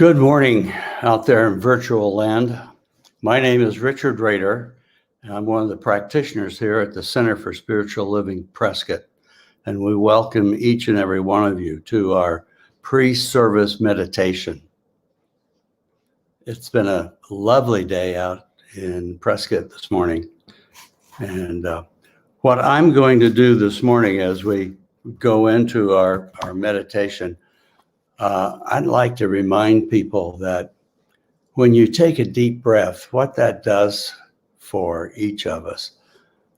Good morning out there in virtual land. My name is Richard Rader, and I'm one of the practitioners here at the Center for Spiritual Living Prescott. And we welcome each and every one of you to our pre-service meditation. It's been a lovely day out in Prescott this morning. And what I'm going to do this morning as we go into our meditation, I'd like to remind people that when you take a deep breath, what that does for each of us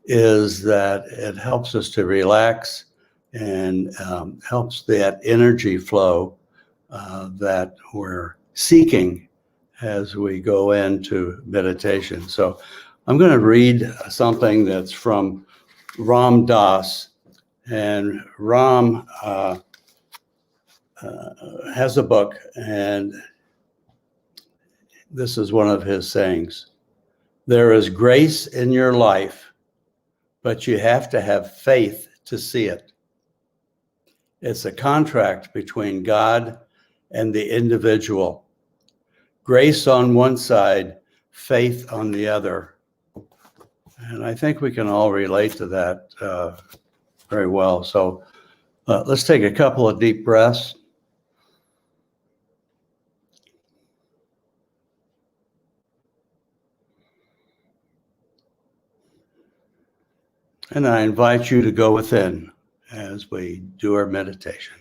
is that it helps us to relax and helps that energy flow that we're seeking as we go into meditation. So I'm going to read something that's from Ram Dass, and Ram has a book, and this is one of his sayings. There is grace in your life, but you have to have faith to see it. It's a contract between God and the individual. Grace on one side, faith on the other. And I think we can all relate to that very well. So let's take a couple of deep breaths. And I invite you to go within as we do our meditation.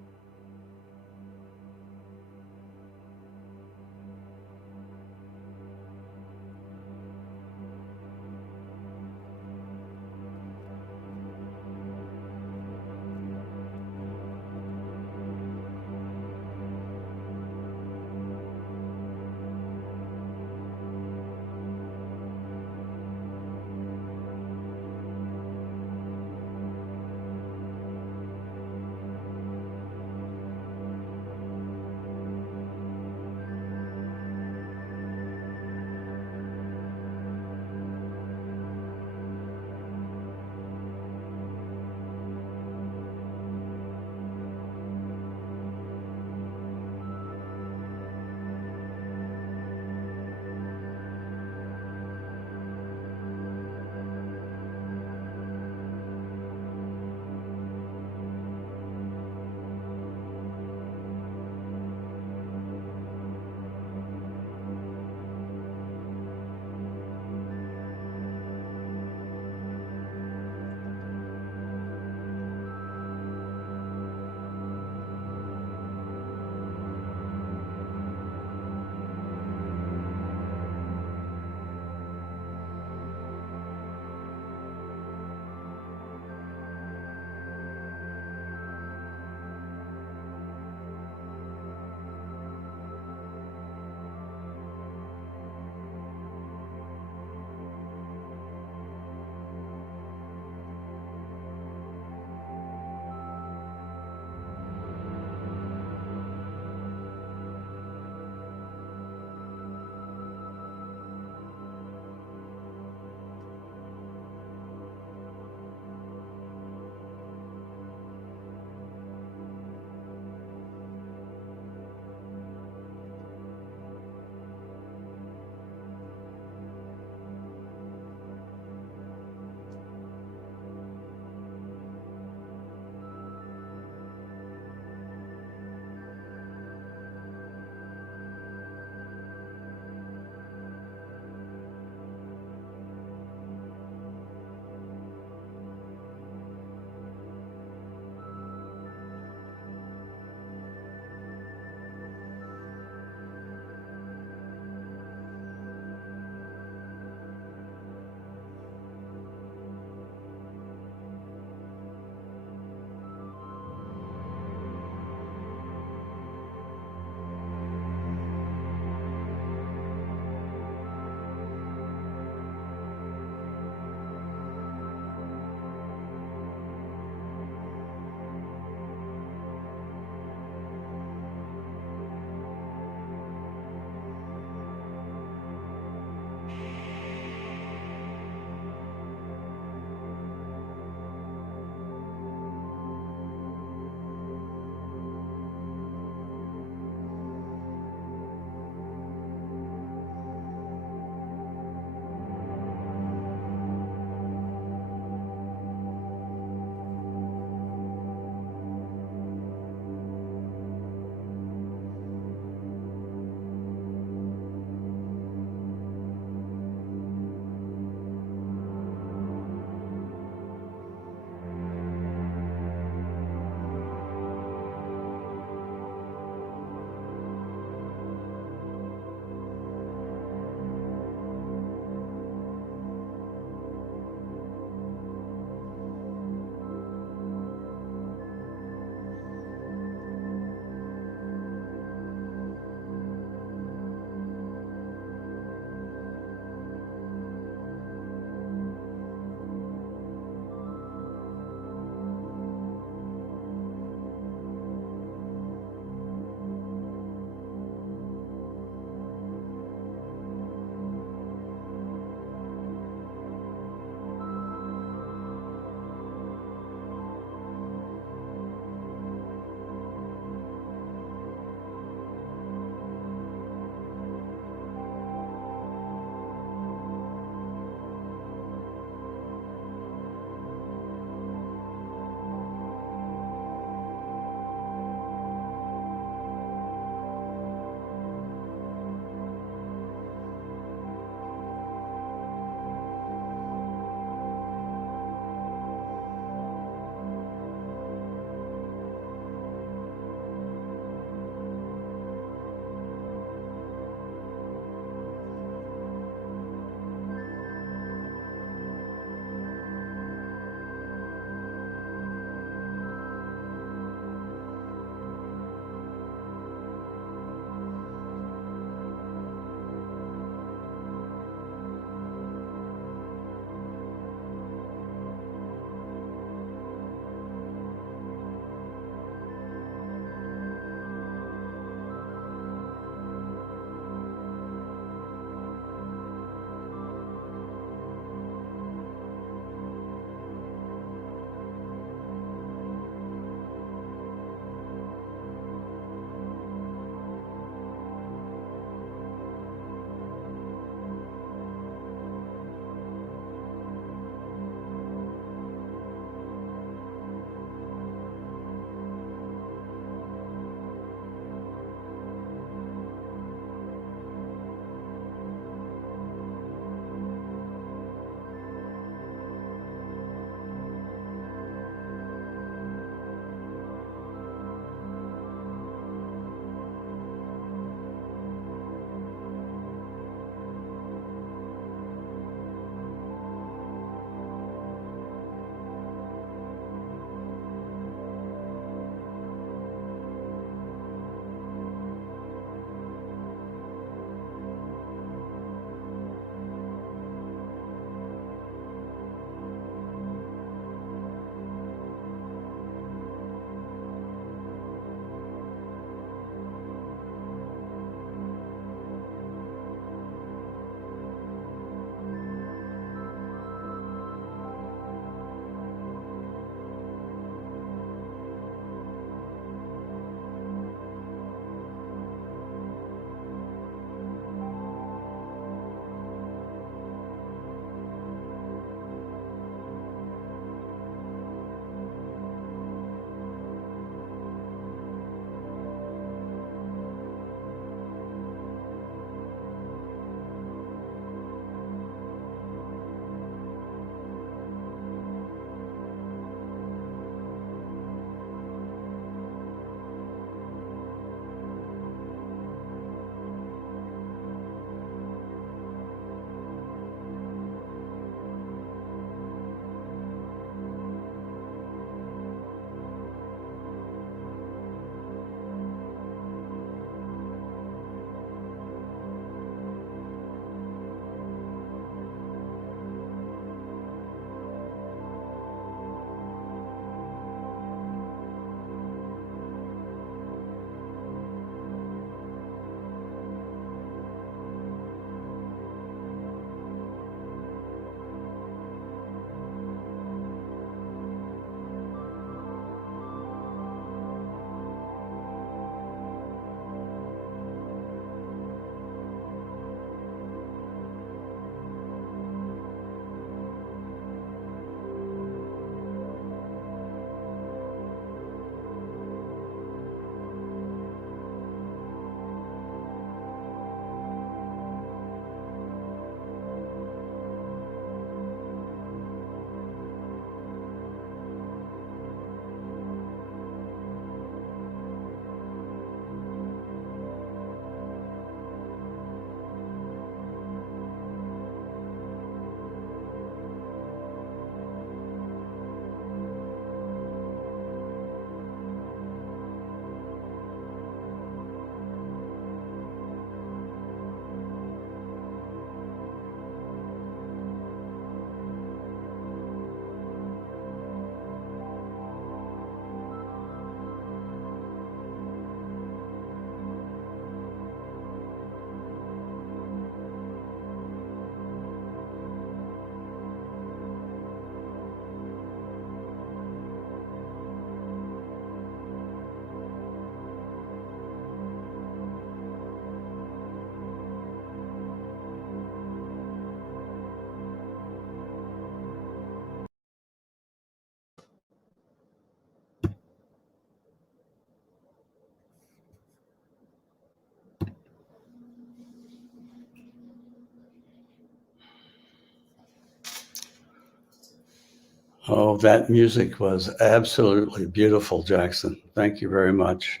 Oh, that music was absolutely beautiful, Jackson. Thank you very much.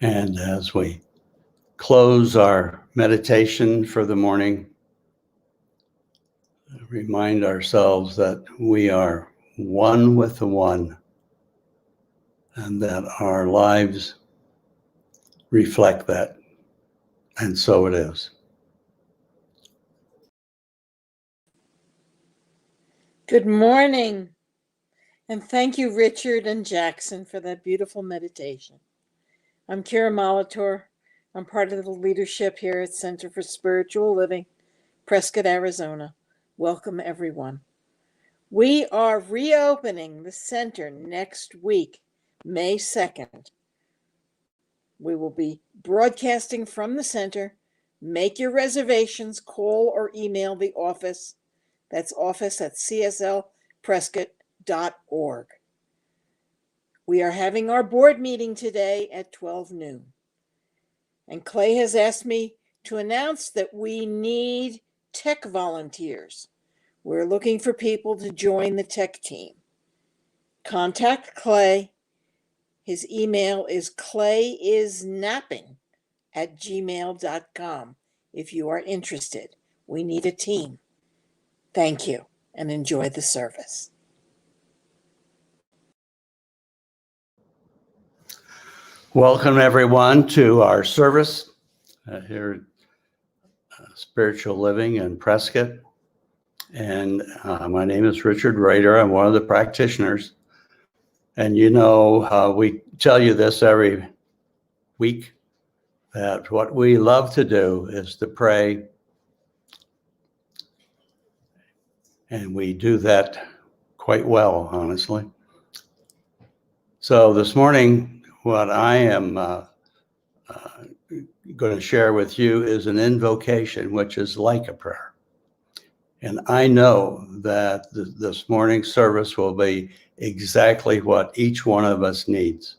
And as we close our meditation for the morning, remind ourselves that we are one with the one and that our lives reflect that. And so it is. Good morning, and thank you, Richard and Jackson, for that beautiful meditation. I'm Kira Molitor. I'm part of the leadership here at Center for Spiritual Living, Prescott, Arizona. Welcome, everyone. We are reopening the center next week, May 2nd. We will be broadcasting from the center. Make your reservations, call or email the office. That's office@cslprescott.org. We are having our board meeting today at 12 noon. And Clay has asked me to announce that we need tech volunteers. We're looking for people to join the tech team. Contact Clay. His email is clayisnapping@gmail.com if you are interested. We need a team. Thank you, and enjoy the service. Welcome, everyone, to our service here at Spiritual Living in Prescott. And my name is Richard Rader. I'm one of the practitioners. And you know, we tell you this every week, that what we love to do is to pray. And we do that quite well, honestly. So this morning, what I am going to share with you is an invocation, which is like a prayer. And I know that this morning's service will be exactly what each one of us needs.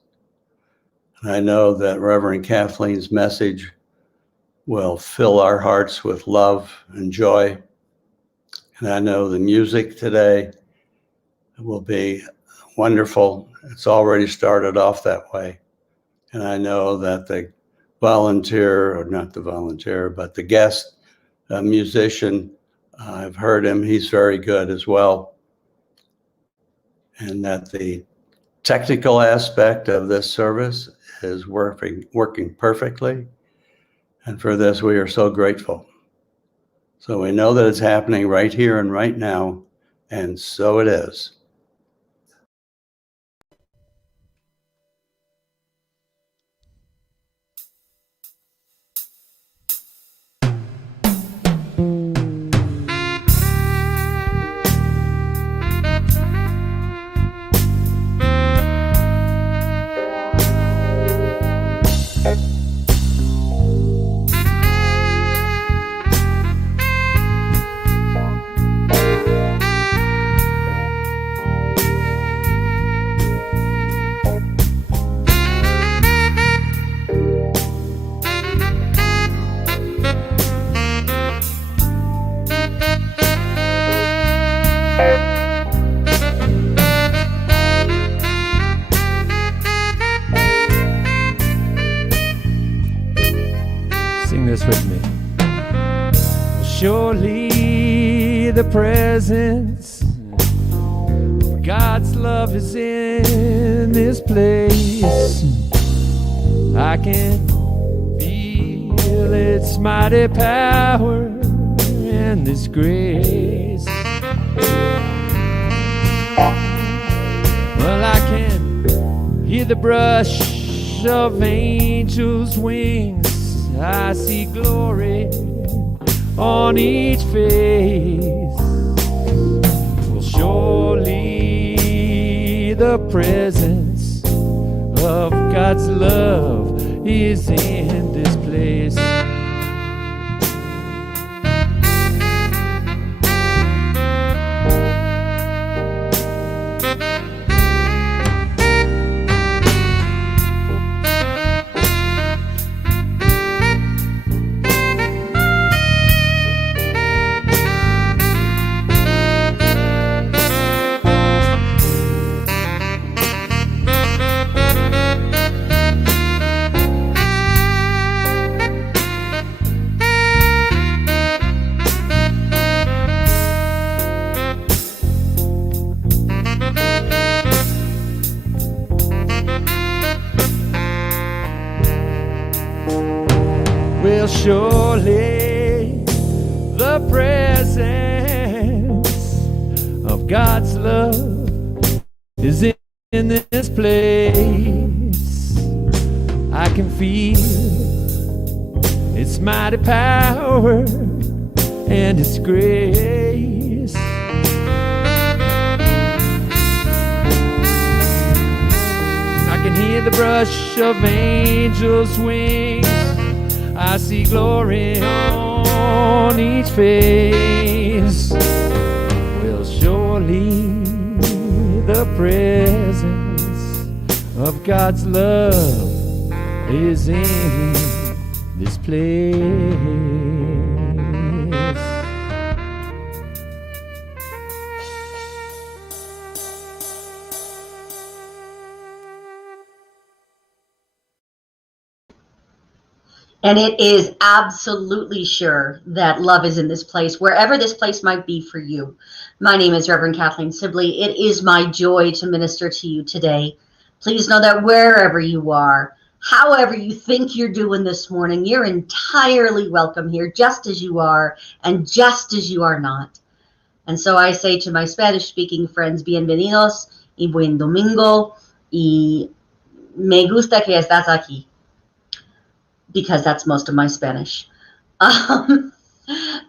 And I know that Reverend Kathleen's message will fill our hearts with love and joy. And I know the music today will be wonderful. It's already started off that way. And I know that the guest musician, I've heard him, he's very good as well. And that the technical aspect of this service is working perfectly. And for this, we are so grateful. So we know that it's happening right here and right now, and so it is. Surely the presence of God's love is in this place. I can feel its mighty power and this grace. Well, I can hear the brush of angels' wings. I see glory on each face. Well, surely the presence of God's love is in this place. Well, surely the presence of God's love is in this place. I can feel its mighty power and its grace. I can hear the brush of angels' wings. I see glory on each face. Well, surely the presence of God's love is in this place. And it is absolutely sure that love is in this place, wherever this place might be for you. My name is Reverend Kathleen Sibley. It is my joy to minister to you today. Please know that wherever you are, however you think you're doing this morning, you're entirely welcome here, just as you are and just as you are not. And so I say to my Spanish-speaking friends, bienvenidos y buen domingo, y me gusta que estás aquí, because that's most of my Spanish.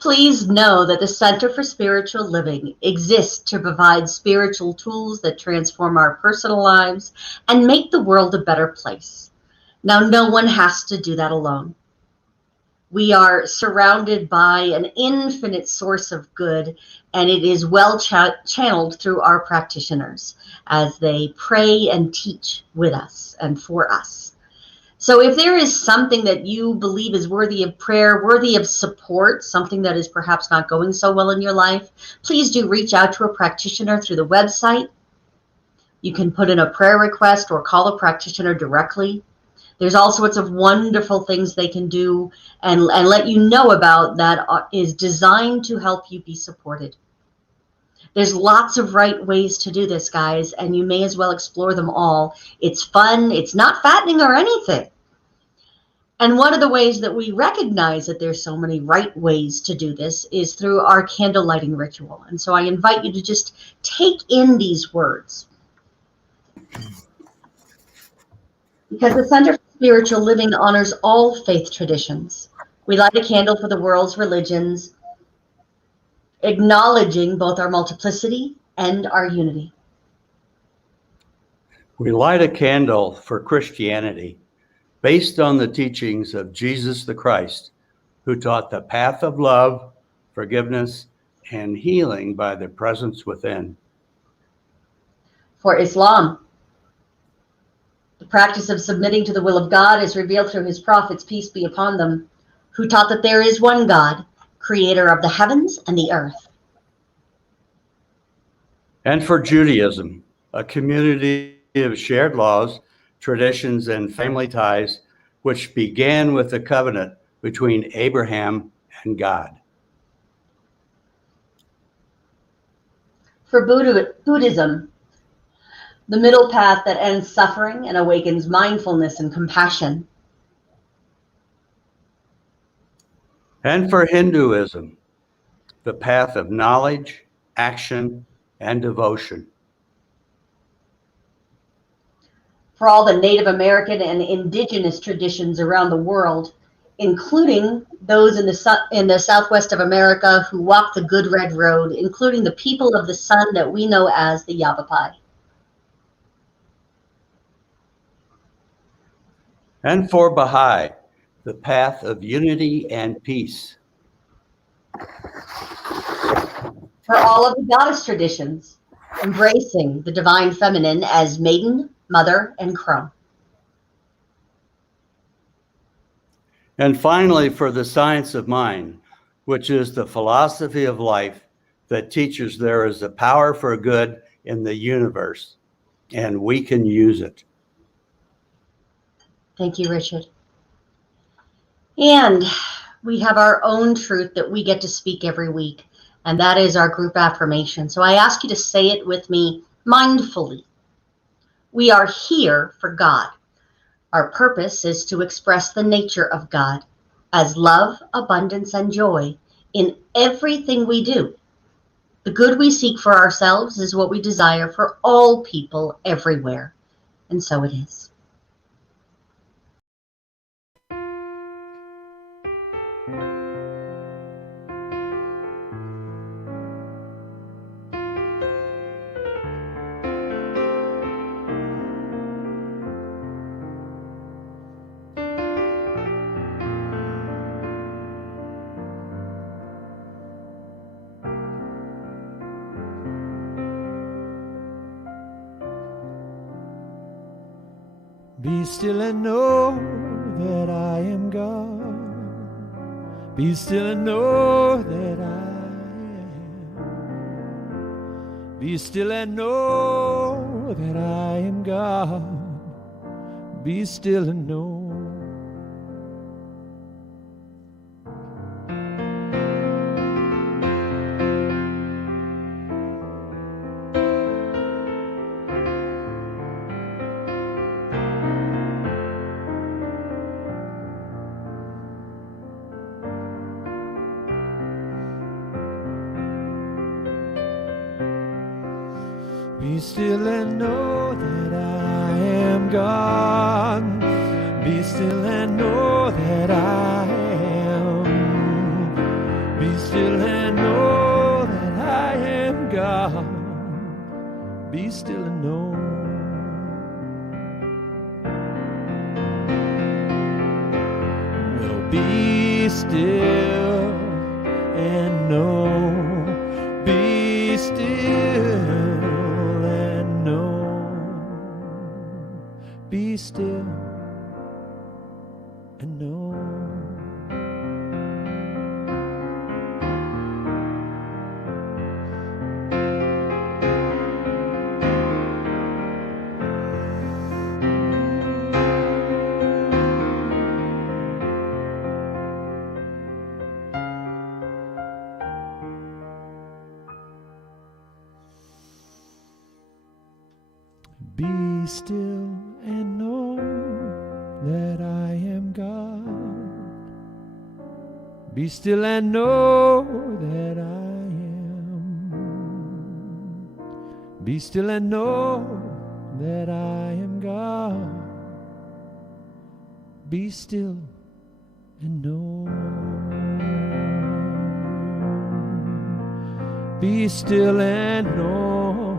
Please know that the Center for Spiritual Living exists to provide spiritual tools that transform our personal lives and make the world a better place. Now, no one has to do that alone. We are surrounded by an infinite source of good, and it is well channeled through our practitioners as they pray and teach with us and for us. So if there is something that you believe is worthy of prayer, worthy of support, something that is perhaps not going so well in your life, please do reach out to a practitioner through the website. You can put in a prayer request or call a practitioner directly. There's all sorts of wonderful things they can do and let you know about that is designed to help you be supported. There's lots of right ways to do this, guys, and you may as well explore them all. It's fun. It's not fattening or anything. And one of the ways that we recognize that there's so many right ways to do this is through our candle lighting ritual. And so I invite you to just take in these words. Because the Center for Spiritual Living honors all faith traditions. We light a candle for the world's religions, acknowledging both our multiplicity and our unity. We light a candle for Christianity based on the teachings of Jesus the Christ, who taught the path of love, forgiveness, and healing by the presence within. For Islam, the practice of submitting to the will of God is revealed through his prophets, peace be upon them, who taught that there is one God, creator of the heavens and the earth. And for Judaism, a community of shared laws, traditions, and family ties, which began with the covenant between Abraham and God. For Buddhism, the middle path that ends suffering and awakens mindfulness and compassion. And for Hinduism, the path of knowledge, action, and devotion. For all the Native American and indigenous traditions around the world, including those in the southwest of America who walk the Good Red Road, including the people of the sun that we know as the Yavapai. And for Baha'i, the path of unity and peace. For all of the goddess traditions, embracing the divine feminine as maiden, mother, and crone. And finally, for the science of mind, which is the philosophy of life that teaches there is a power for good in the universe, and we can use it. Thank you, Richard. And we have our own truth that we get to speak every week, and that is our group affirmation. So I ask you to say it with me mindfully. We are here for God. Our purpose is to express the nature of God. as love, abundance, and joy in everything we do. The good we seek for ourselves is what we desire for all people everywhere. And so it is. Be still and know that I am God. Be still and know that I am. Be still and know that I am God. Be still and know. Be still and know that I am God. Be still and know that I am. Be still and know that I am God. Be still and know. Well, be still and know. Be still. Be still and know. Be still and know that I am God. Be still and know that I am. Be still and know that I am God. Be still and know. Be still and know.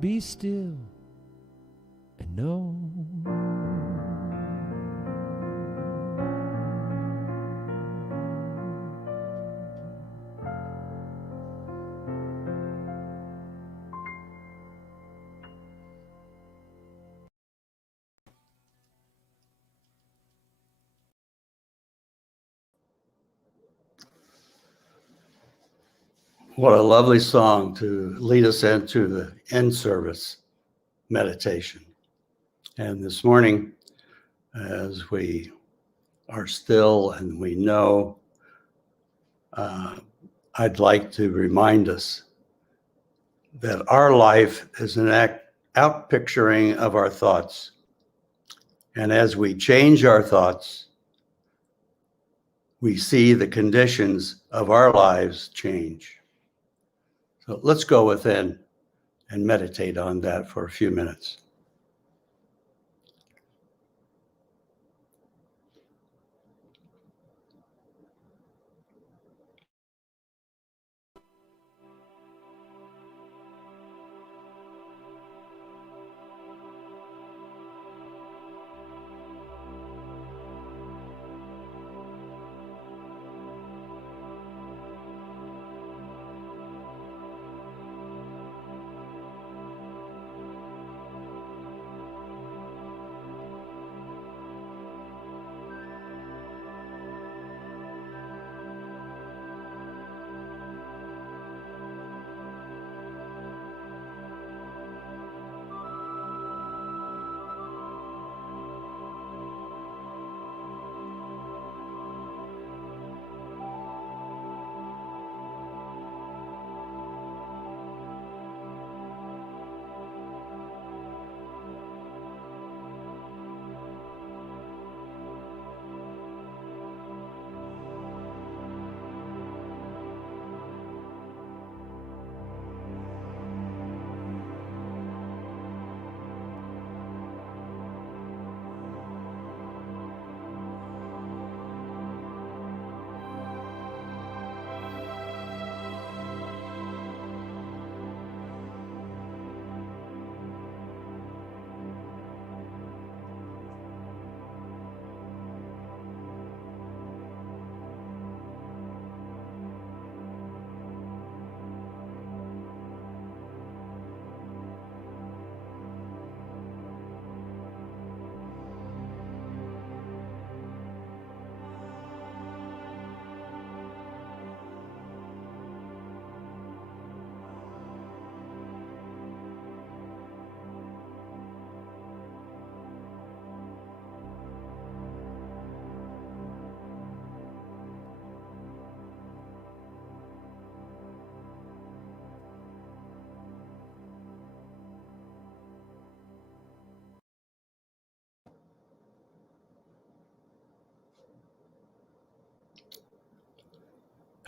Be still and know. What a lovely song to lead us into the end service meditation. And this morning, as we are still and we know, I'd like to remind us that our life is an outpicturing of our thoughts. And as we change our thoughts, we see the conditions of our lives change. So let's go within and meditate on that for a few minutes.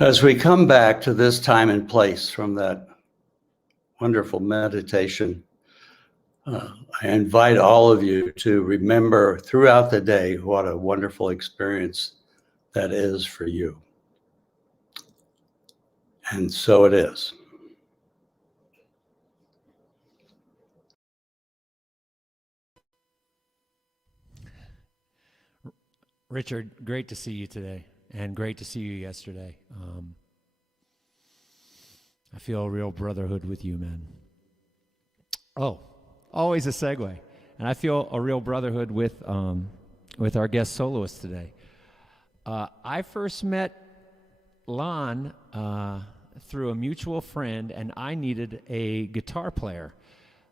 As we come back to this time and place from that wonderful meditation, I invite all of you to remember throughout the day what a wonderful experience that is for you. And so it is. Richard, great to see you today, and great to see you yesterday. I feel a real brotherhood with you, man. Oh, always a segue. And I feel a real brotherhood with our guest soloist today. I first met Lon through a mutual friend, and I needed a guitar player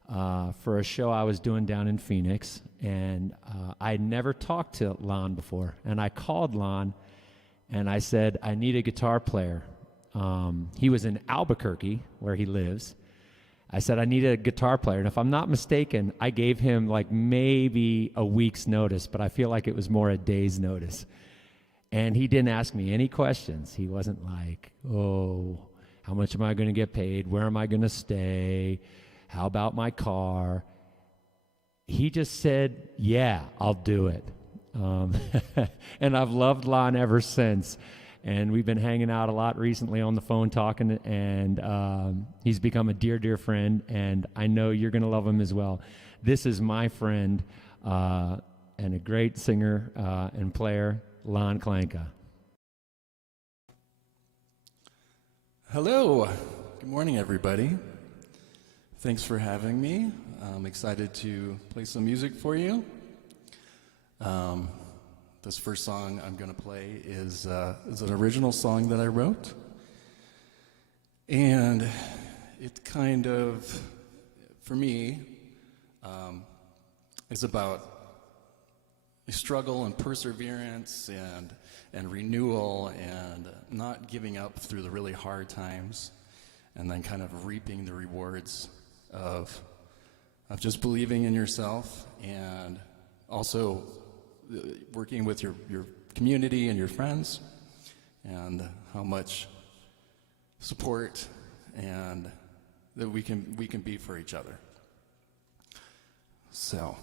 for a show I was doing down in Phoenix, and I'd never talked to Lon before, and I called Lon, and I said, I need a guitar player. He was in Albuquerque, where he lives. I said, I need a guitar player, and if I'm not mistaken, I gave him like maybe a week's notice, but I feel like it was more a day's notice. And he didn't ask me any questions. He wasn't like, oh, how much am I going to get paid? Where am I going to stay? How about my car? He just said, yeah, I'll do it. And I've loved Lon ever since. And we've been hanging out a lot recently on the phone talking, and he's become a dear, dear friend, and I know you're going to love him as well. This is my friend and a great singer and player, Lon Klanka. Hello. Good morning, everybody. Thanks for having me. I'm excited to play some music for you. This first song I'm going to play is an original song that I wrote. And it kind of, for me, is about struggle and perseverance and renewal and not giving up through the really hard times, and then kind of reaping the rewards of just believing in yourself, and also working with your community and your friends, and how much support and that we can be for each other. So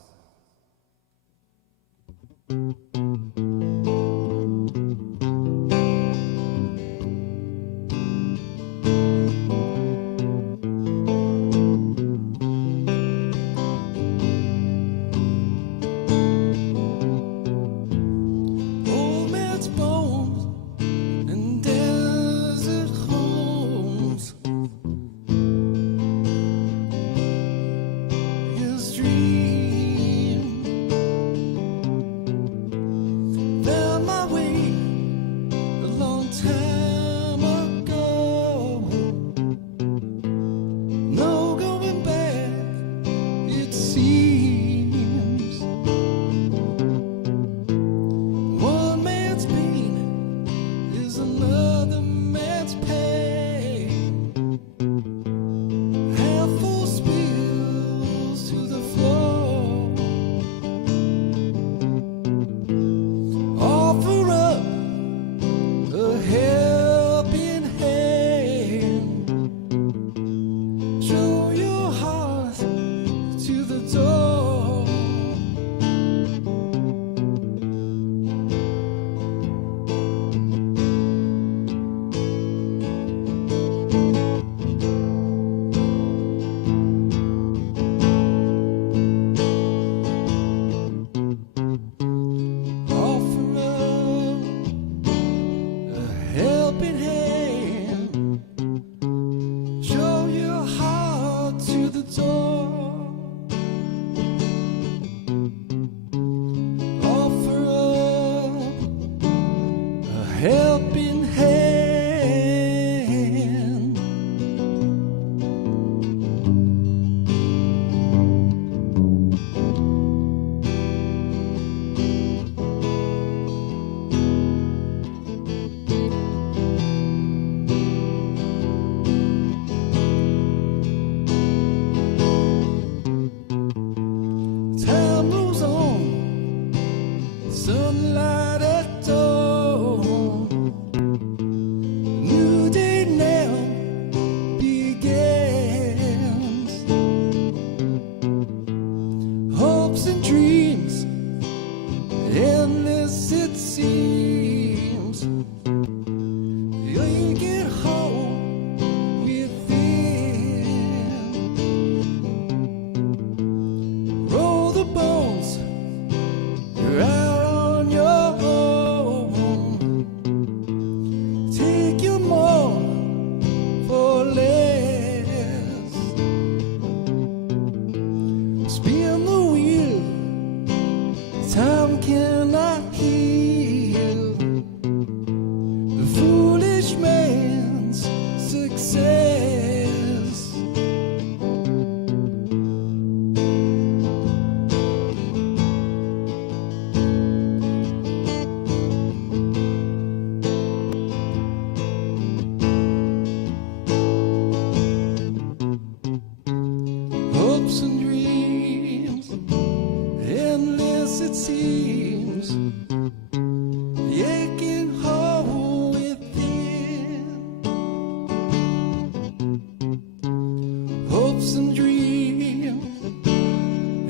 hopes and dreams,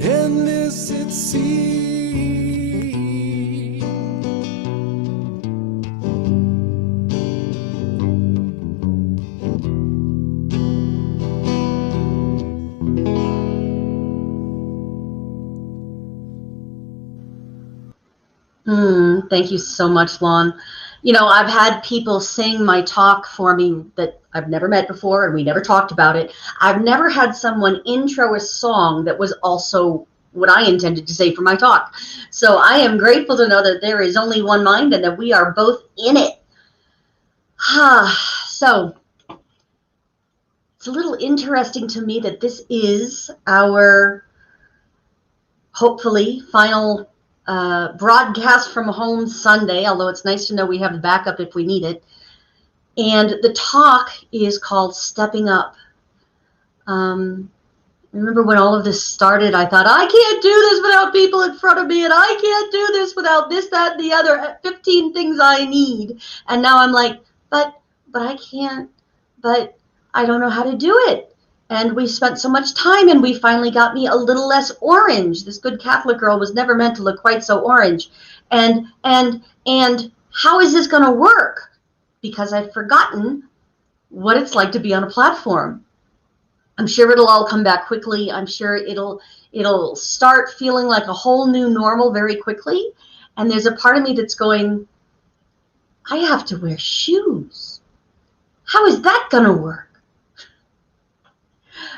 endless it seems. Thank you so much, Lon. You know, I've had people sing my talk for me that I've never met before, and we never talked about it. I've never had someone intro a song that was also what I intended to say for my talk. So I am grateful to know that there is only one mind and that we are both in it. So it's a little interesting to me that this is our hopefully final broadcast from home Sunday, although it's nice to know we have the backup if we need it. And the talk is called Stepping Up. Remember when all of this started, I thought, I can't do this without people in front of me, and I can't do this without this, that, and the other 15 things I need. And now I'm like, but I can't, but I don't know how to do it. And we spent so much time, and we finally got me a little less orange. This good Catholic girl was never meant to look quite so orange. And how is this going to work? Because I've forgotten what it's like to be on a platform. I'm sure it'll all come back quickly. I'm sure it'll start feeling like a whole new normal very quickly. And there's a part of me that's going, I have to wear shoes. How is that going to work?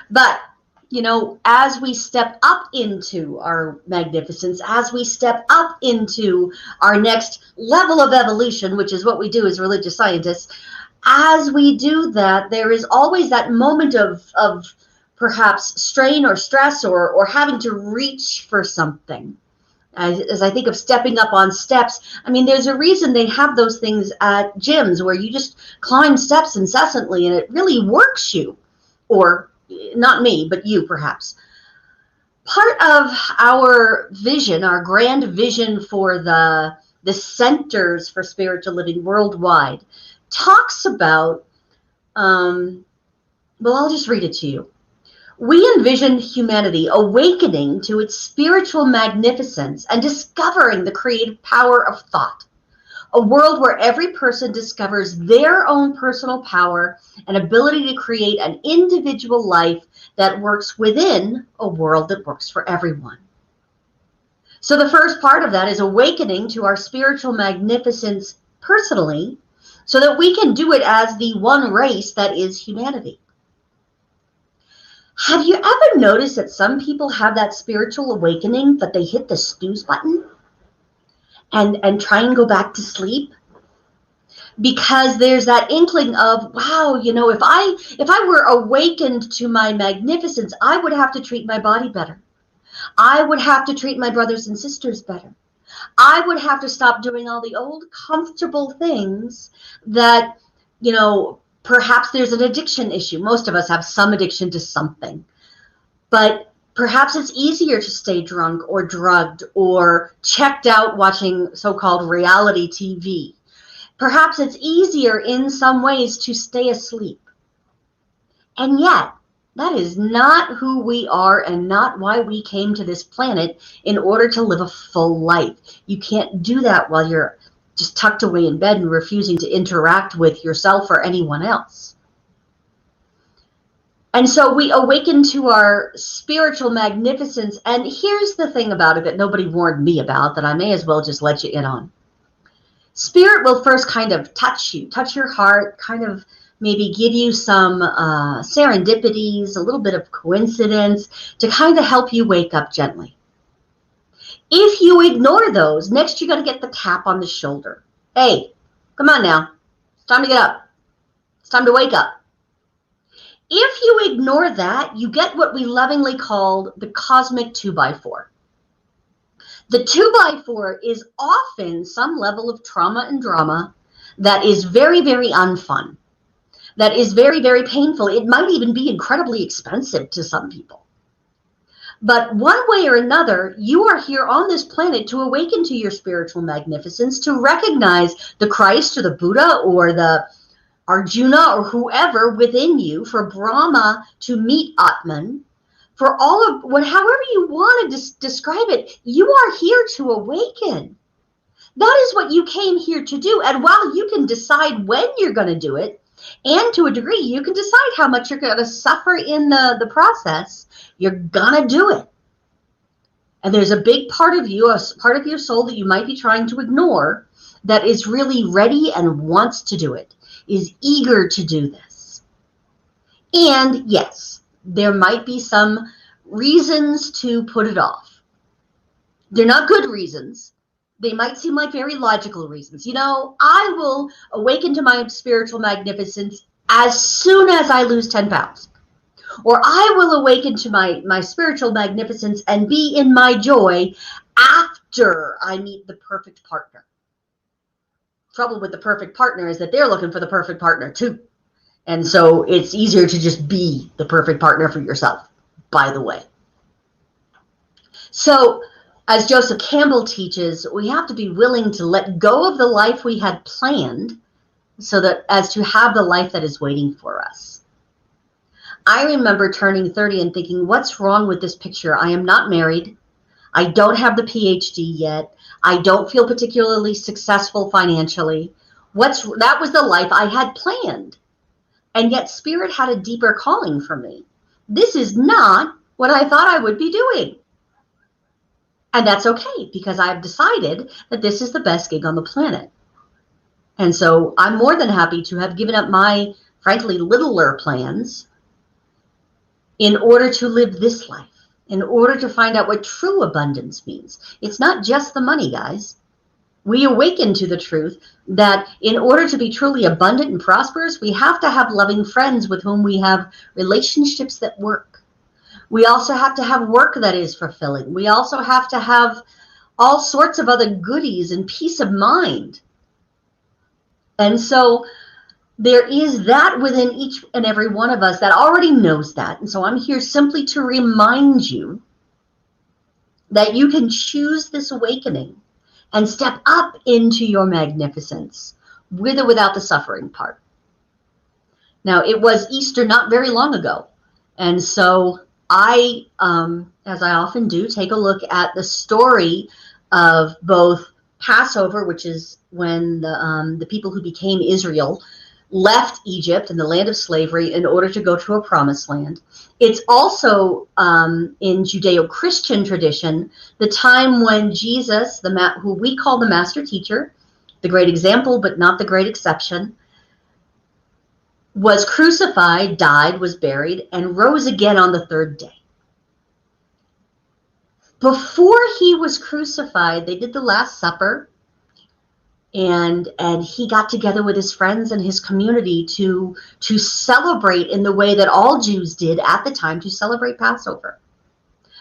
But, you know, as we step up into our magnificence, as we step up into our next level of evolution, which is what we do as religious scientists, as we do that, there is always that moment of perhaps strain or stress or having to reach for something. As I think of stepping up on steps, I mean, there's a reason they have those things at gyms where you just climb steps incessantly and it really works you. Or not me, but you perhaps. Part of our vision, our grand vision for the Centers for Spiritual Living worldwide, talks about, well, I'll just read it to you. We envision humanity awakening to its spiritual magnificence and discovering the creative power of thought. A world where every person discovers their own personal power and ability to create an individual life that works within a world that works for everyone. So the first part of that is awakening to our spiritual magnificence personally, so that we can do it as the one race that is humanity. Have you ever noticed that some people have that spiritual awakening, but they hit the snooze button and try and go back to sleep? Because there's that inkling of, wow, you know, if I were awakened to my magnificence, I would have to treat my body better. I would have to treat my brothers and sisters better. I would have to stop doing all the old comfortable things that, you know, perhaps there's an addiction issue. Most of us have some addiction to something. But perhaps it's easier to stay drunk or drugged or checked out watching so-called reality TV. Perhaps it's easier in some ways to stay asleep. And yet, that is not who we are and not why we came to this planet in order to live a full life. You can't do that while you're just tucked away in bed and refusing to interact with yourself or anyone else. And so we awaken to our spiritual magnificence. And here's the thing about it that nobody warned me about that I may as well just let you in on. Spirit will first kind of touch you, touch your heart, kind of maybe give you some serendipities, a little bit of coincidence to kind of help you wake up gently. If you ignore those, next you're going to get the tap on the shoulder. Hey, come on now. It's time to get up. It's time to wake up. If you ignore that, you get what we lovingly call the cosmic 2x4. The 2x4 is often some level of trauma and drama that is very, very unfun, that is very, very painful. It might even be incredibly expensive to some people. But one way or another, you are here on this planet to awaken to your spiritual magnificence, to recognize the Christ or the Buddha or the Arjuna or whoever within you, for Brahma to meet Atman, for all of however you want to describe it, you are here to awaken. That is what you came here to do. And while you can decide when you're going to do it, and to a degree, you can decide how much you're going to suffer in the process, you're going to do it. And there's a big part of you, a part of your soul that you might be trying to ignore, that is really ready and wants to do it, is eager to do this. And yes, there might be some reasons to put it off. They're not good reasons. They might seem like very logical reasons. You know, I will awaken to my spiritual magnificence as soon as I lose 10 pounds. Or I will awaken to my spiritual magnificence and be in my joy after I meet the perfect partner. Trouble with the perfect partner is that they're looking for the perfect partner too. And so it's easier to just be the perfect partner for yourself, by the way. So, as Joseph Campbell teaches, we have to be willing to let go of the life we had planned so that as to have the life that is waiting for us. I remember turning 30 and thinking, what's wrong with this picture? I am not married. I don't have the PhD yet. I don't feel particularly successful financially. That was the life I had planned. And yet Spirit had a deeper calling for me. This is not what I thought I would be doing. And that's okay, because I've decided that this is the best gig on the planet. And so I'm more than happy to have given up my, frankly, littler plans in order to live this life, in order to find out what true abundance means. It's not just the money, guys. We awaken to the truth that in order to be truly abundant and prosperous, we have to have loving friends with whom we have relationships that work. We also have to have work that is fulfilling. We also have to have all sorts of other goodies and peace of mind. And so there is that within each and every one of us that already knows that. And so I'm here simply to remind you that you can choose this awakening and step up into your magnificence, with or without the suffering part. Now, it was Easter not very long ago. And so I, as I often do, take a look at the story of both Passover, which is when the people who became Israel left Egypt and the land of slavery in order to go to a promised land. It's also in Judeo-Christian tradition, the time when Jesus, who we call the master teacher, the great example, but not the great exception, was crucified, died, was buried, and rose again on the third day. Before he was crucified, they did the Last Supper, and he got together with his friends and his community to celebrate in the way that all Jews did at the time, to celebrate Passover.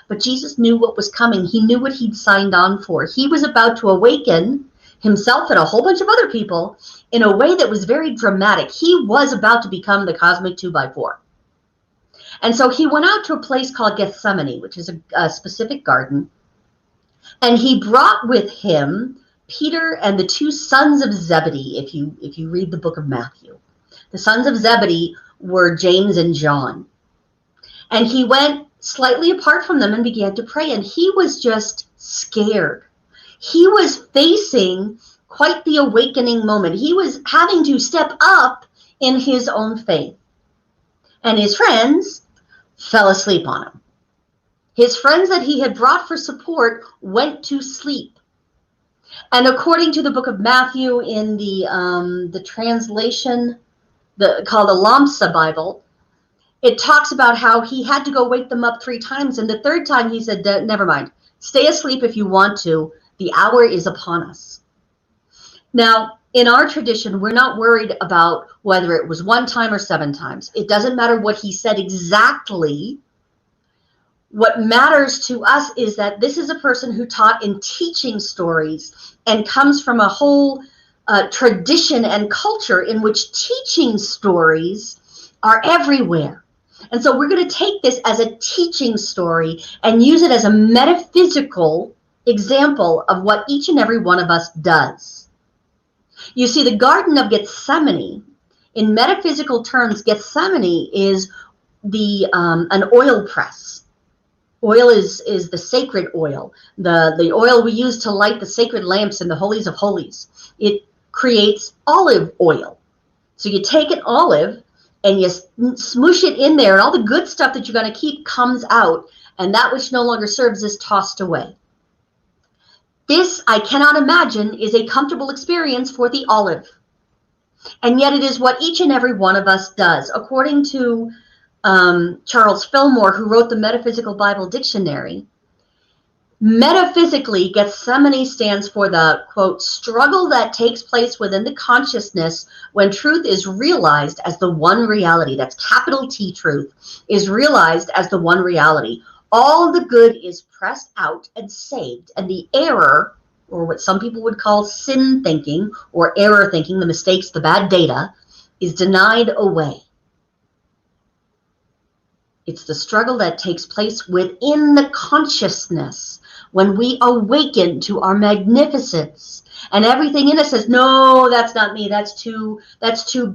But Jesus knew what was coming. He knew what he'd signed on for. He was about to awaken himself and a whole bunch of other people in a way that was very dramatic. He was about to become the cosmic 2x4. And so he went out to a place called Gethsemane, which is a specific garden. And he brought with him Peter and the two sons of Zebedee, if you read the book of Matthew. The sons of Zebedee were James and John. And he went slightly apart from them and began to pray. And he was just scared. He was facing quite the awakening moment. He was having to step up in his own faith. And his friends fell asleep on him. His friends that he had brought for support went to sleep. And according to the book of Matthew in the translation called the Lamsa Bible, it talks about how he had to go wake them up 3 times. And the third time he said, never mind, stay asleep if you want to. The hour is upon us. Now, in our tradition, we're not worried about whether it was 1 time or 7 times. It doesn't matter what he said exactly. What matters to us is that this is a person who taught in teaching stories and comes from a whole tradition and culture in which teaching stories are everywhere. And so we're going to take this as a teaching story and use it as a metaphysical example of what each and every one of us does. You see, the Garden of Gethsemane In metaphysical terms, Gethsemane is an oil press. Oil is the sacred oil, the oil we use to light the sacred lamps in the holies of holies. It creates olive oil. So you take an olive and you smoosh it in there, and all the good stuff that you're going to keep comes out, and that which no longer serves is tossed away. This, I cannot imagine, is a comfortable experience for the olive. And yet it is what each and every one of us does. According to Charles Fillmore, who wrote the Metaphysical Bible Dictionary, metaphysically, Gethsemane stands for the, quote, struggle that takes place within the consciousness when truth is realized as the one reality. That's capital T truth, is realized as the one reality. All the good is pressed out and saved, and the error, or what some people would call sin thinking or error thinking, the mistakes, the bad data, is denied away. It's the struggle that takes place within the consciousness when we awaken to our magnificence. And everything in us says, no, that's not me. That's too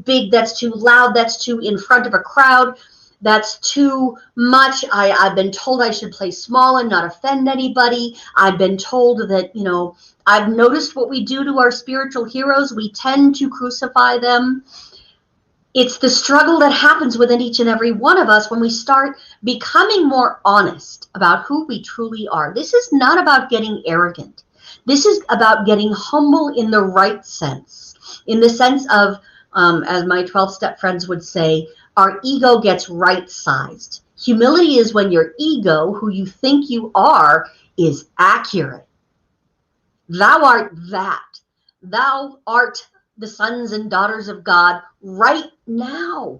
big. That's too loud. That's too in front of a crowd. That's too much. I've been told I should play small and not offend anybody. I've been told that, I've noticed what we do to our spiritual heroes. We tend to crucify them. It's the struggle that happens within each and every one of us when we start becoming more honest about who we truly are. This is not about getting arrogant. This is about getting humble in the right sense, in the sense of, as my 12-step friends would say, our ego gets right-sized. Humility is when your ego, who you think you are, is accurate. Thou art that. Thou art the sons and daughters of God right now,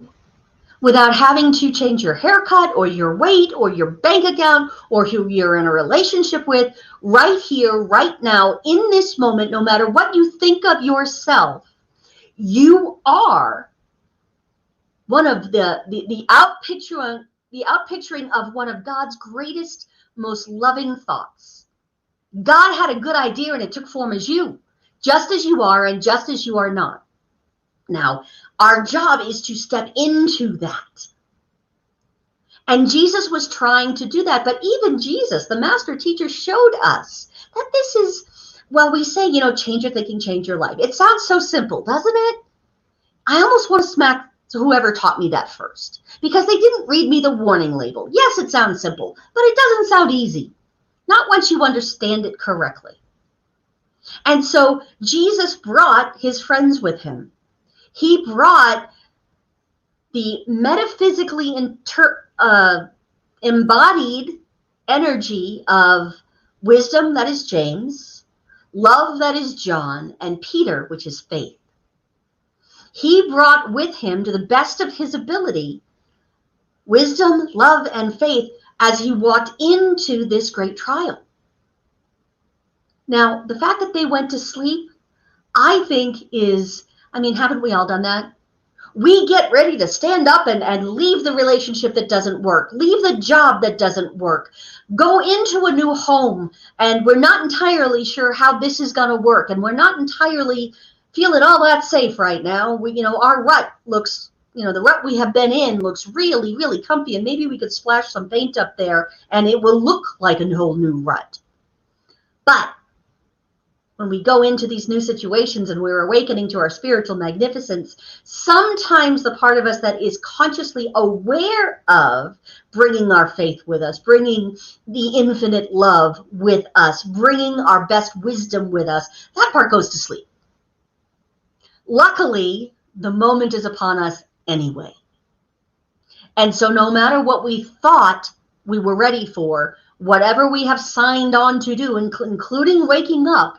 without having to change your haircut or your weight or your bank account or who you're in a relationship with. Right here, right now, in this moment, no matter what you think of yourself, you are one of the outpicturing of one of God's greatest, most loving thoughts. God had a good idea and it took form as you, just as you are and just as you are not. Now, our job is to step into that. And Jesus was trying to do that. But even Jesus, the master teacher, showed us that this is, well, we say, change your thinking, change your life. It sounds so simple, doesn't it? I almost want to smack whoever taught me that first, because they didn't read me the warning label. Yes, it sounds simple, but it doesn't sound easy. Not once you understand it correctly. And so Jesus brought his friends with him. He brought the metaphysically embodied energy of wisdom, that is James, love, that is John, and Peter, which is faith. He brought with him, to the best of his ability, wisdom, love, and faith as he walked into this great trial. Now, the fact that they went to sleep, I think haven't we all done that? We get ready to stand up and leave the relationship that doesn't work, leave the job that doesn't work, go into a new home, and we're not entirely sure how this is going to work, and we're not entirely feeling all that safe right now. Our rut looks, the rut we have been in looks really, really comfy, and maybe we could splash some paint up there and it will look like a whole new rut. But when we go into these new situations and we're awakening to our spiritual magnificence, sometimes the part of us that is consciously aware of bringing our faith with us, bringing the infinite love with us, bringing our best wisdom with us, that part goes to sleep. Luckily, the moment is upon us anyway. And so no matter what we thought we were ready for, whatever we have signed on to do, including waking up,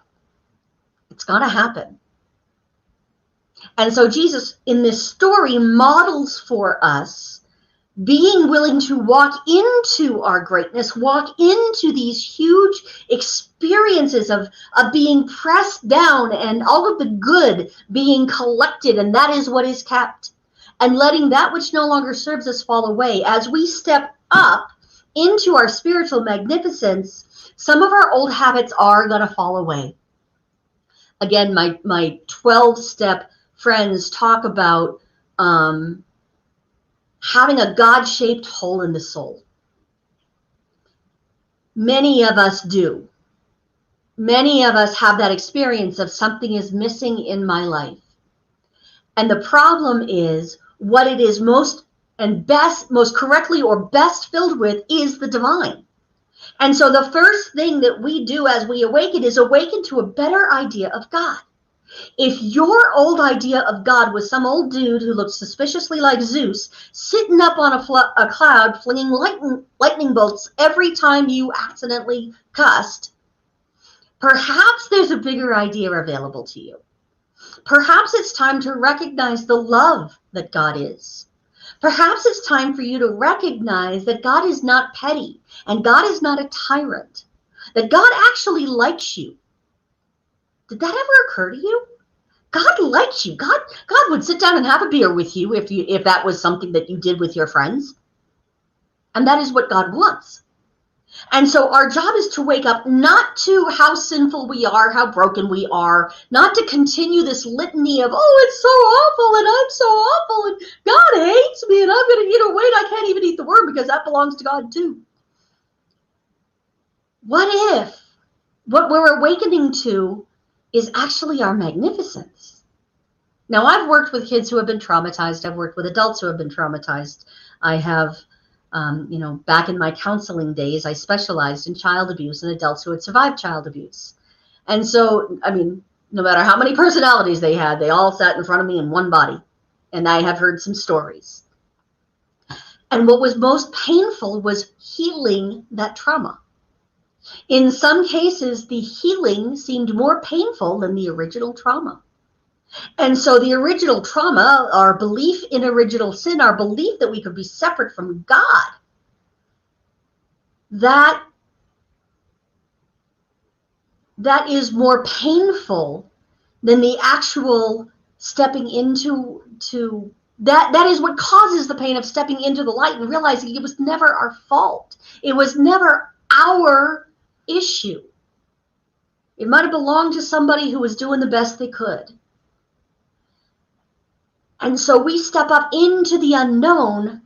it's going to happen. And so Jesus, in this story, models for us being willing to walk into our greatness, walk into these huge experiences of being pressed down and all of the good being collected, and that is what is kept, and letting that which no longer serves us fall away. As we step up into our spiritual magnificence, some of our old habits are going to fall away. Again, my 12-step friends talk about having a God-shaped hole in the soul. Many of us do. Many of us have that experience of something is missing in my life. And the problem is what it is most correctly or best filled with is the divine. And so the first thing that we do as we awaken is awaken to a better idea of God. If your old idea of God was some old dude who looked suspiciously like Zeus, sitting up on a cloud, flinging lightning bolts every time you accidentally cussed, perhaps there's a bigger idea available to you. Perhaps it's time to recognize the love that God is. Perhaps it's time for you to recognize that God is not petty and God is not a tyrant, that God actually likes you. Did that ever occur to you? God likes you. God would sit down and have a beer with you if that was something that you did with your friends. And that is what God wants. And so our job is to wake up not to how sinful we are, how broken we are, not to continue this litany of, oh, it's so awful and I'm so awful and God hates me and I'm going to eat a weight. I can't even eat the word because that belongs to God too. What if what we're awakening to is actually our magnificence? Now, I've worked with kids who have been traumatized. I've worked with adults who have been traumatized. I have, back in my counseling days, I specialized in child abuse and adults who had survived child abuse. And so, no matter how many personalities they had, they all sat in front of me in one body. And I have heard some stories. And what was most painful was healing that trauma. In some cases, the healing seemed more painful than the original trauma. And so the original trauma, our belief in original sin, our belief that we could be separate from God, that is more painful than the actual stepping into that is what causes the pain of stepping into the light and realizing it was never our fault. It was never our issue. It might have belonged to somebody who was doing the best they could. And so we step up into the unknown,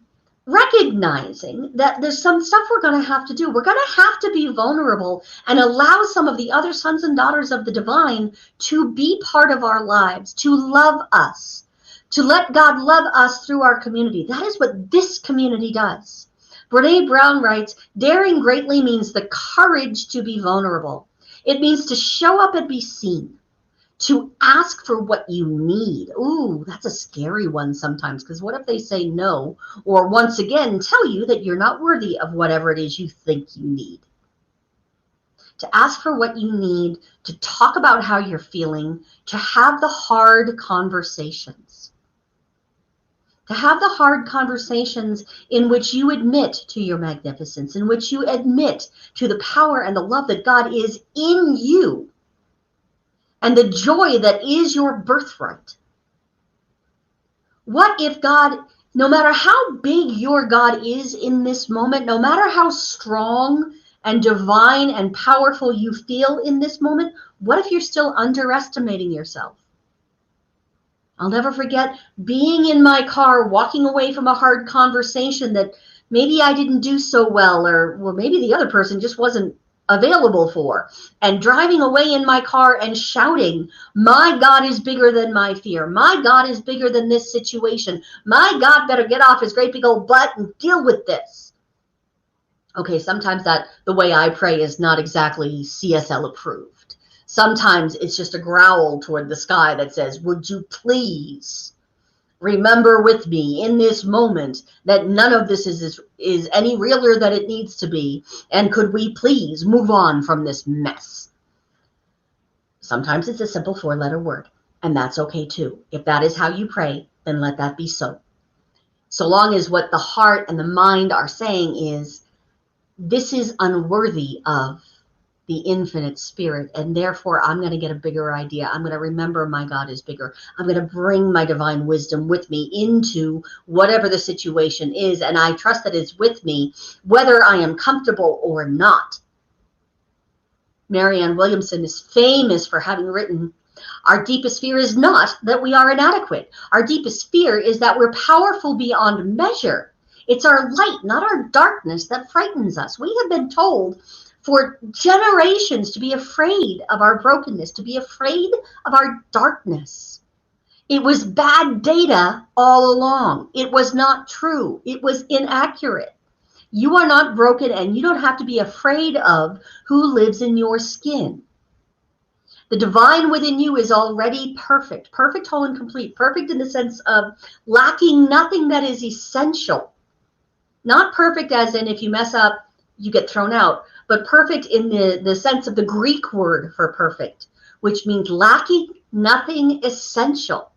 recognizing that there's some stuff we're going to have to do. We're going to have to be vulnerable and allow some of the other sons and daughters of the divine to be part of our lives, to love us, to let God love us through our community. That is what this community does. Brene Brown writes, daring greatly means the courage to be vulnerable. It means to show up and be seen, to ask for what you need. Ooh, that's a scary one sometimes, because what if they say no, or once again tell you that you're not worthy of whatever it is you think you need? To ask for what you need, to talk about how you're feeling, to have the hard conversations. To have the hard conversations in which you admit to your magnificence, in which you admit to the power and the love that God is in you, and the joy that is your birthright. What if God, no matter how big your God is in this moment, no matter how strong and divine and powerful you feel in this moment, what if you're still underestimating yourself? I'll never forget being in my car, walking away from a hard conversation that maybe I didn't do so well, or maybe the other person just wasn't available for, and driving away in my car and shouting, my God is bigger than my fear. My God is bigger than this situation. My God better get off his great big old butt and deal with this. Okay, sometimes the way I pray is not exactly CSL approved. Sometimes it's just a growl toward the sky that says, would you please remember with me in this moment that none of this is any realer than it needs to be, and could we please move on from this mess? Sometimes it's a simple 4-letter word, and that's okay too. If that is how you pray, then let that be so. So long as what the heart and the mind are saying is, this is unworthy of the infinite spirit, and therefore I'm going to get a bigger idea. I'm going to remember my God is bigger. I'm going to bring my divine wisdom with me into whatever the situation is, and I trust that it's with me whether I am comfortable or not. Marianne Williamson is famous for having written Our deepest fear is not that we are inadequate. Our deepest fear is that we're powerful beyond measure. It's our light, not our darkness, that frightens us. We have been told for generations to be afraid of our brokenness, to be afraid of our darkness. It was bad data all along. It was not true. It was inaccurate. You are not broken, and you don't have to be afraid of who lives in your skin. The divine within you is already perfect, perfect, whole, and complete. Perfect in the sense of lacking nothing that is essential. Not perfect as in if you mess up, you get thrown out, but perfect in the sense of the Greek word for perfect, which means lacking nothing essential.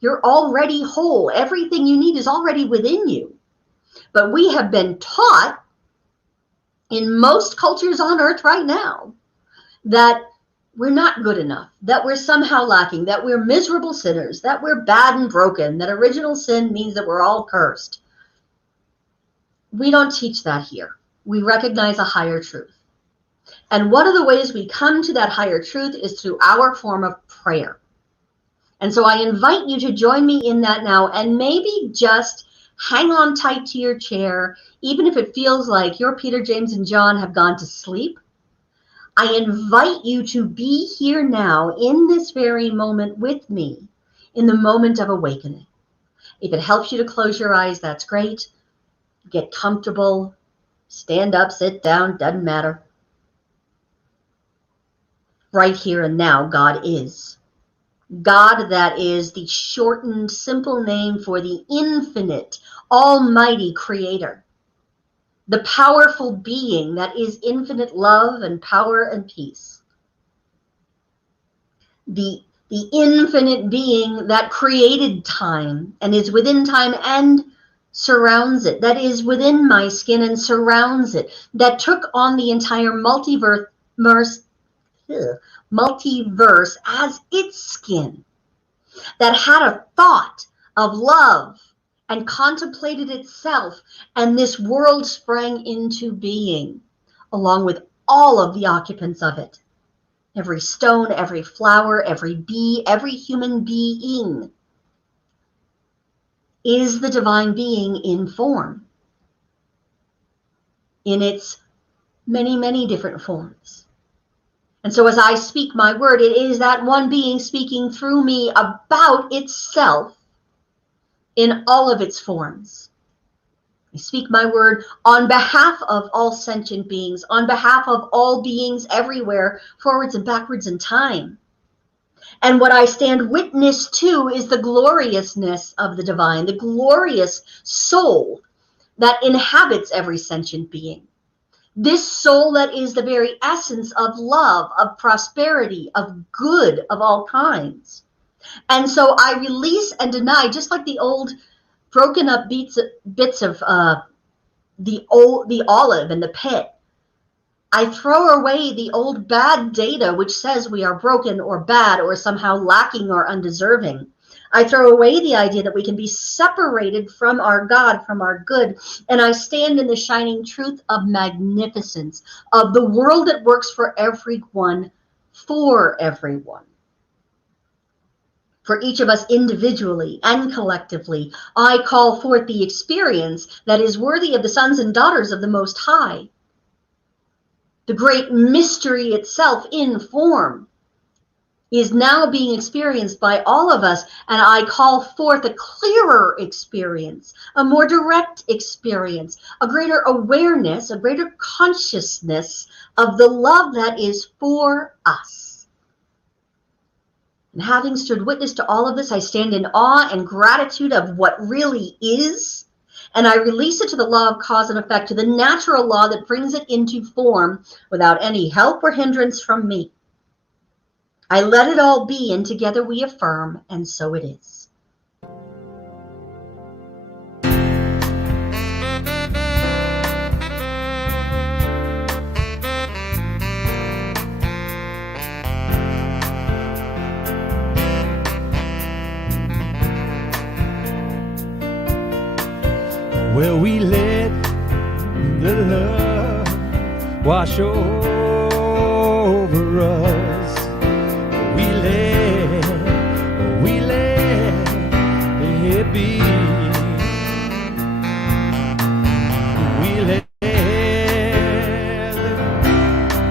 You're already whole. Everything you need is already within you. But we have been taught in most cultures on earth right now that we're not good enough, that we're somehow lacking, that we're miserable sinners, that we're bad and broken, that original sin means that we're all cursed. We don't teach that here. We recognize a higher truth. And one of the ways we come to that higher truth is through our form of prayer. And so I invite you to join me in that now, and maybe just hang on tight to your chair, even if it feels like your Peter, James, and John have gone to sleep. I invite you to be here now in this very moment with me in the moment of awakening. If it helps you to close your eyes, that's great. Get comfortable, stand up, sit down, doesn't matter. Right here and now, God is. God, that is the shortened, simple name for the infinite, almighty creator. The powerful being that is infinite love and power and peace. The infinite being that created time and is within time and surrounds it, that is within my skin and surrounds it, that took on the entire multiverse as its skin, that had a thought of love and contemplated itself, and this world sprang into being, along with all of the occupants of it. Every stone, every flower, every bee, every human being is the divine being in form, in its many, many different forms. And so as I speak my word, it is that one being speaking through me about itself in all of its forms. I speak my word on behalf of all sentient beings, on behalf of all beings everywhere, forwards and backwards in time. And what I stand witness to is the gloriousness of the divine, the glorious soul that inhabits every sentient being. This soul that is the very essence of love, of prosperity, of good of all kinds. And so I release and deny, just like the old broken up bits of the olive and the pit. I throw away the old bad data which says we are broken or bad or somehow lacking or undeserving. I throw away the idea that we can be separated from our God, from our good, and I stand in the shining truth of magnificence, of the world that works for everyone, for everyone. For each of us individually and collectively, I call forth the experience that is worthy of the sons and daughters of the Most High. The great mystery itself in form is now being experienced by all of us, and I call forth a clearer experience, a more direct experience, a greater awareness, a greater consciousness of the love that is for us. And having stood witness to all of this, I stand in awe and gratitude of what really is, and I release it to the law of cause and effect, to the natural law that brings it into form without any help or hindrance from me. I let it all be, and together we affirm, and so it is. Well, we let the love wash over us. We let be. We let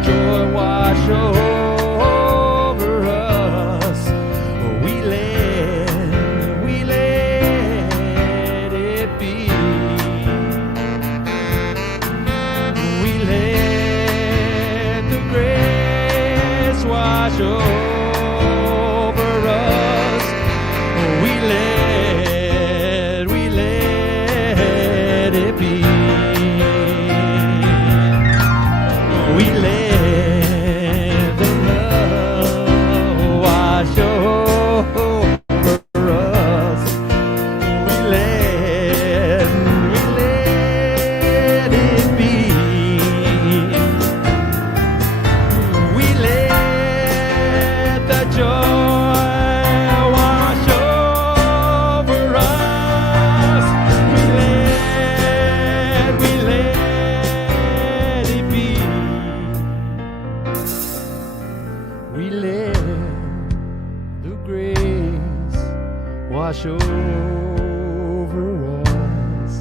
joy wash over us. We let it be. We let the grace wash over us. We let it be. We let the love wash over us. We let it be. We let the joy wash over us. We let it be. We let the grace wash over us.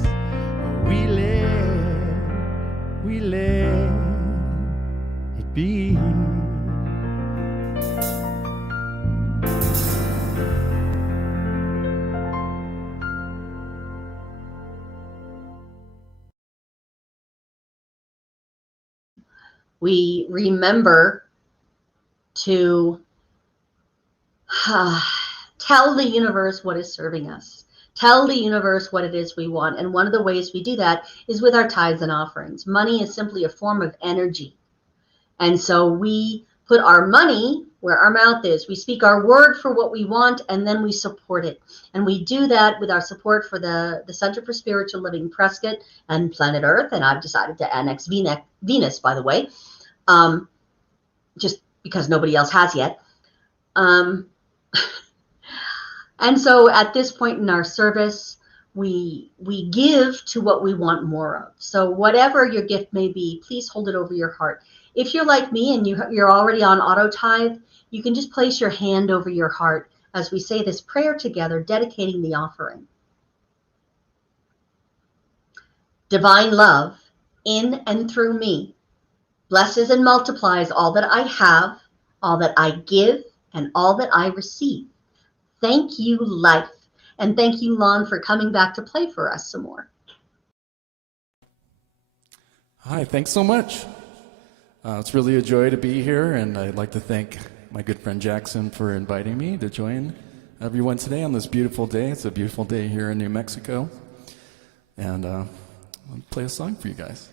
We let it be. We remember to tell the universe what is serving us. Tell the universe what it is we want. And one of the ways we do that is with our tithes and offerings. Money is simply a form of energy. And so we put our money where our mouth is. We speak our word for what we want, and then we support it. And we do that with our support for the Center for Spiritual Living Prescott and Planet Earth. And I've decided to annex Venus, by the way, just because nobody else has yet. And so at this point in our service, we give to what we want more of. So whatever your gift may be, please hold it over your heart. If you're like me and you're already on auto tithe, you can just place your hand over your heart as we say this prayer together, dedicating the offering. Divine love in and through me blesses and multiplies all that I have, all that I give, and all that I receive. Thank you, life. And thank you, Lon, for coming back to play for us some more. Hi, thanks so much. It's really a joy to be here, and I'd like to thank my good friend Jackson for inviting me to join everyone today on this beautiful day. It's a beautiful day here in New Mexico. And I'll play a song for you guys.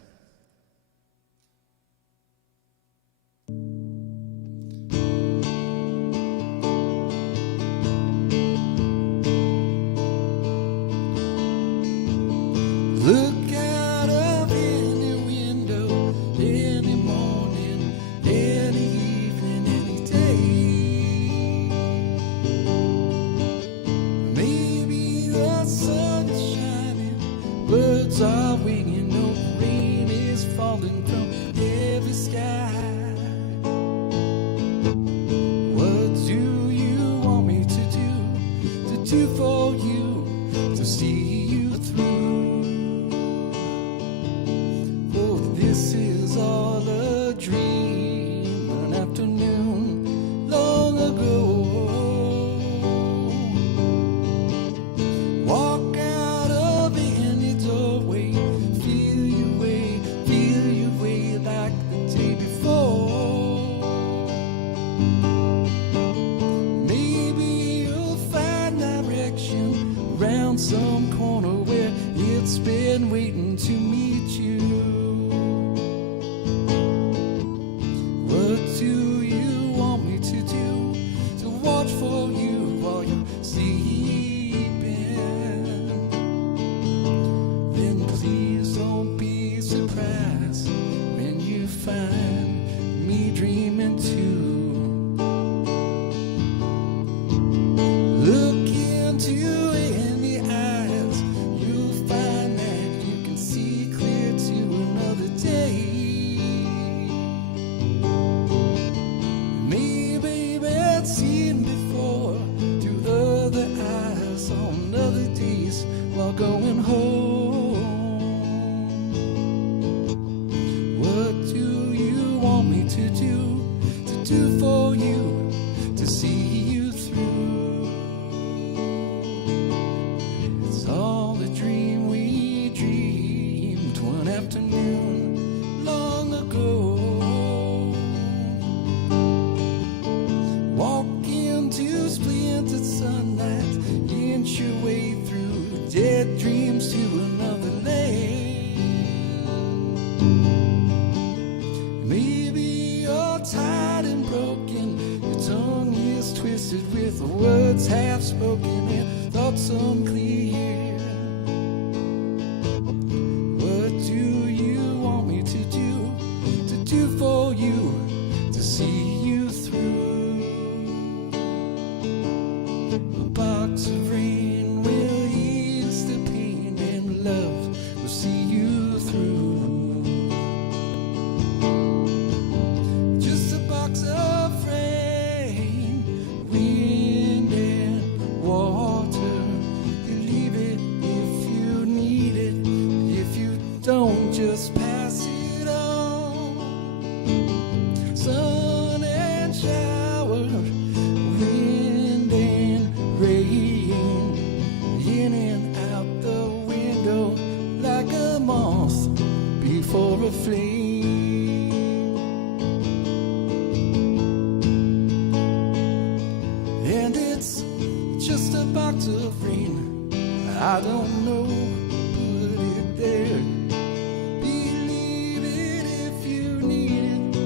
Look out of any window, any morning, any evening, any day. Maybe the sun is shining, birds are winging, no rain is falling from every sky. What do you want me to do for you, to see you through? This is all a dream, an afternoon long ago. Walk out of any doorway, feel your way like the day before. to do for you, to see you through. It's all a dream we dreamed one afternoon long ago. Walk into splintered sunlight, inch your way through dead dreams to another land. Maybe you're tired and broken, your tongue is twisted with the words half spoken and thoughts unclear. What do you want me to do for you, to see you through? A box of rain will ease the pain, and love will see you through. Just a box of rain, wind and water. You leave it if you need it, if you don't, just pass it on. Sun and shower, wind and rain, in and out the window like a moth before a flame. And it's just a box of rain, I don't know, put it there. Believe it if you need it,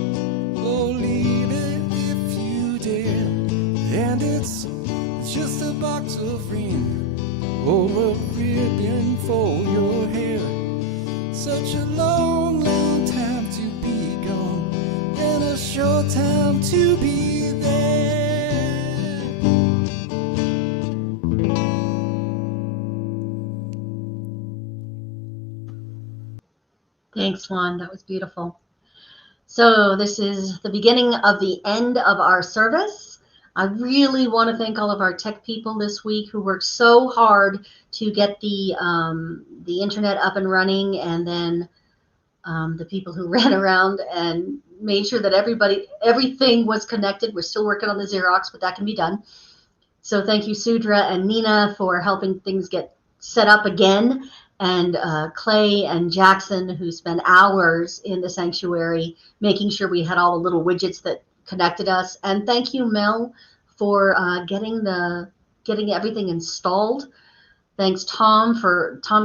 or leave it if you dare. And it's just a box of rain, or a ribbon for your hair. Such a long, long time to be gone, and a short time to be there. Thanks, Juan. That was beautiful. So this is the beginning of the end of our service. I really want to thank all of our tech people this week who worked so hard to get the internet up and running, and then the people who ran around and made sure that everything was connected. We're still working on the Xerox, but that can be done. So thank you, Sudra and Nina, for helping things get set up again, and Clay and Jackson, who spent hours in the sanctuary making sure we had all the little widgets that connected us. And thank you, Mel, for getting everything installed. Thanks, Tom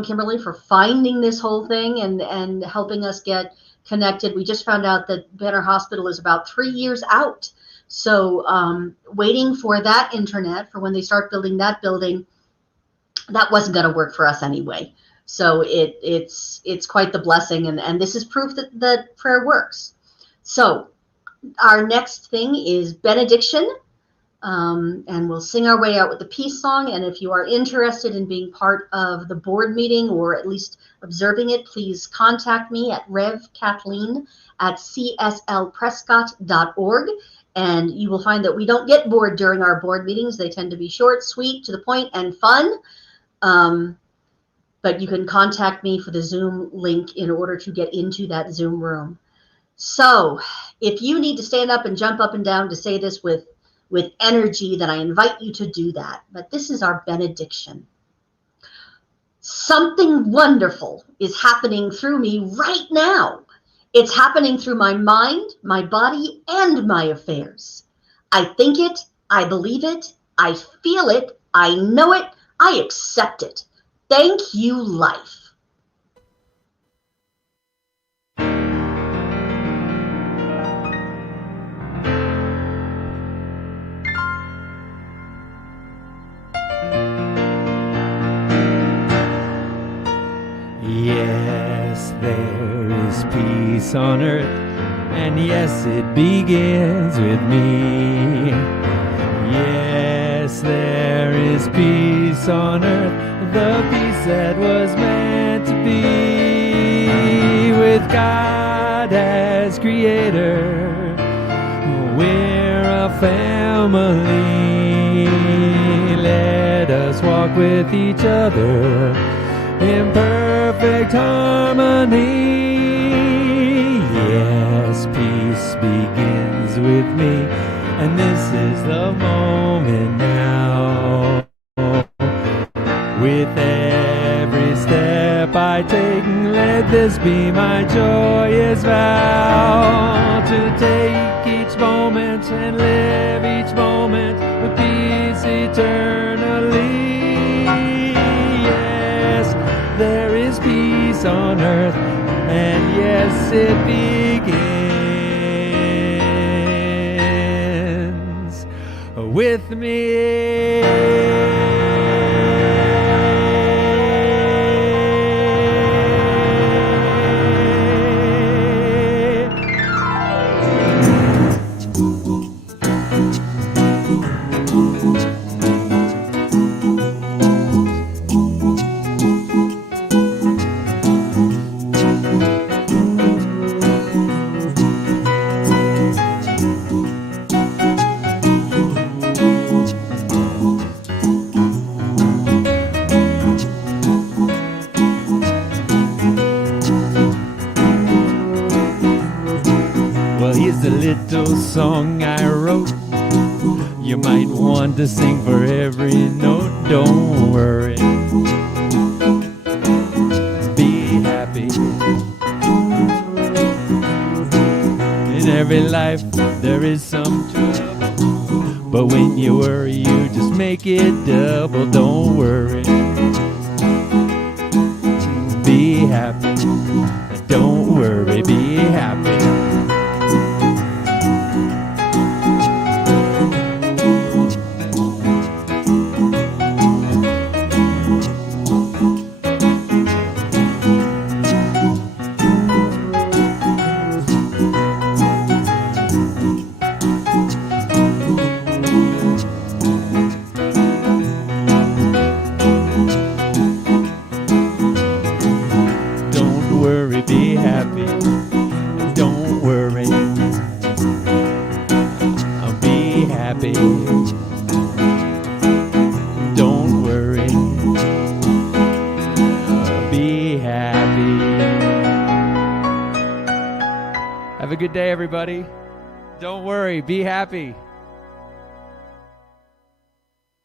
Kimberly, for finding this whole thing and helping us get connected. We just found out that Banner Hospital is about 3 years out. So waiting for that internet for when they start building that building, that wasn't going to work for us anyway. So it's quite the blessing. And this is proof that prayer works. So our next thing is benediction. And we'll sing our way out with the peace song. And if you are interested in being part of the board meeting, or at least observing it, please contact me at revkathleen@cslprescott.org. And you will find that we don't get bored during our board meetings. They tend to be short, sweet, to the point, and fun. But you can contact me for the Zoom link in order to get into that Zoom room. So if you need to stand up and jump up and down to say this with energy, then I invite you to do that. But this is our benediction. Something wonderful is happening through me right now. It's happening through my mind, my body, and my affairs. I think it, I believe it, I feel it, I know it, I accept it. Thank you, life. Yes, there is peace on earth, and yes, it begins with me. Yes, there is peace on earth, the peace that was meant to be, with God as creator. We're a family. Let us walk with each other in perfect harmony. Yes, peace begins this be my joyous vow, to take each moment and live each moment with peace eternally. Yes, there is peace on earth, and yes, it begins with me. Well, here's a little song I wrote. You might want to sing for every note. Don't worry, be happy. In every life there is some trouble, but when you worry, you just make it double. Don't worry, be happy. Don't worry, be happy. Don't worry, be happy. Don't worry, I'll be happy. Don't worry, I'll be happy. Have a good day, everybody. Don't worry, be happy.